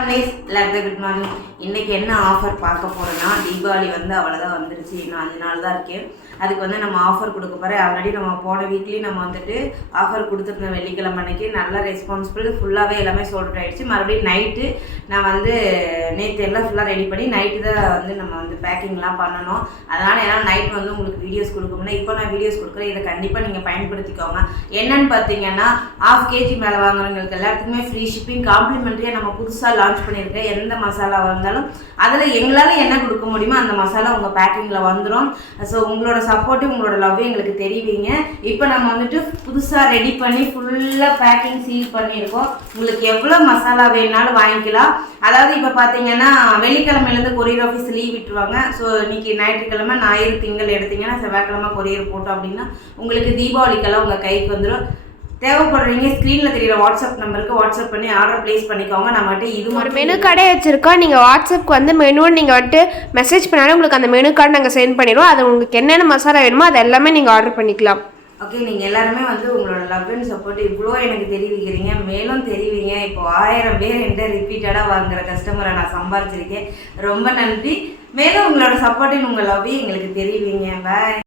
எல்லாருக்கும் good morning. இன்றைக்கி என்ன ஆஃபர் பார்க்க போகிறோன்னா, தீபாவளி அவ்வளோதான் வந்துருச்சு. இன்னும் 5 நாள் தான் இருக்கேன். அதுக்கு நம்ம ஆஃபர் கொடுக்க போகிறேன். ஆல்ரெடி நம்ம போன வீக்லி நம்ம வந்துட்டு ஆஃபர் கொடுத்துருந்தோம். வெள்ளிக்கிழமை அன்னைக்கு நல்ல ரெஸ்பான்சிபிள், ஃபுல்லாகவே எல்லாமே சோல்ட் ஆகிடுச்சு. மறுபடியும் நைட்டு நான் நேற்று எல்லாம் ஃபுல்லாக ரெடி பண்ணி நைட்டு தான் நம்ம பேக்கிங்லாம் பண்ணணும். அதனால் ஏன்னா நைட் உங்களுக்கு வீடியோஸ் கொடுக்கணும்னா இப்போ நான் வீடியோஸ் கொடுக்குறேன். இதை கண்டிப்பாக நீங்கள் பயன்படுத்திக்கோங்க. என்னன்னு பார்த்தீங்கன்னா, 1/2 kg மேலே வாங்குறவங்களுக்கு எல்லாத்துக்குமே ஃப்ரீ ஷிப்பிங், காம்ப்ளிமெண்ட்ரியாக நம்ம புதுசாக லான்ச் பண்ணியிருக்கேன். எந்த மசாலா வந்தாலும் அதில் எங்களால் என்ன கொடுக்க முடியுமோ அந்த மசாலா உங்கள் பேக்கிங்கில் வந்துடும். ஸோ உங்களோட சப்போர்ட்டு, உங்களோட லவ் எங்களுக்கு தெரிவிங்க. இப்போ நம்ம புதுசாக ரெடி பண்ணி ஃபுல்லாக பேக்கிங் சீல் பண்ணியிருக்கோம். உங்களுக்கு எவ்வளோ மசாலா வேணுனாலும் வாங்கிக்கலாம். அதாவது இப்போ பார்த்தீங்கன்னா, வெள்ளிக்கிழமையிலேருந்து கொரியர் ஆஃபீஸ் லீவ் விட்டுருவாங்க. ஸோ இன்றைக்கி ஞாயிற்றுக்கிழமை, ஞாயிறு, திங்கள் எடுத்திங்கன்னா செவ்வாய்க்கிழமை கொரியர் போட்டோம் அப்படின்னா உங்களுக்கு தீபாவளிக்கெல்லாம் உங்கள் கைக்கு வந்துடும். தேவைப்படுறீங்க ஸ்க்ரீனில் தெரியுற வாட்ஸ்அப் நம்பருக்கு வாட்ஸ்அப் பண்ணி ஆர்டர் ப்ளேஸ் பண்ணிக்கோங்க. நம்மகிட்ட இது ஒரு மெனு கார்டே வச்சுருக்கோம். நீங்கள் வாட்ஸ்அப்க்கு மெனுன்னு நீங்கள் மெசேஜ் பண்ணாலும் உங்களுக்கு அந்த மெனு கார்டு நாங்கள் சென்ட் பண்ணிடுவோம். அது உங்களுக்கு என்னென்ன மசாலா வேணுமோ அது எல்லாமே நீங்கள் ஆர்டர் பண்ணிக்கலாம். ஓகே, நீங்கள் எல்லாருமே உங்களோட லவ் அண்ட் சப்போர்ட் இவ்வளோ எனக்கு தெரிவிக்கிறீங்க. மேலும் தெரிவிங்க. இப்போ 1000 பேர் என்கிட்ட ரிப்பீட்டடாக வாங்குகிற கஸ்டமரை நான் சம்பாரிச்சிருக்கேன். ரொம்ப நன்றி. மேலும் உங்களோட சப்போர்ட்டின், உங்கள் லவ்வையும் எங்களுக்கு தெரிவிங்க. பாய்.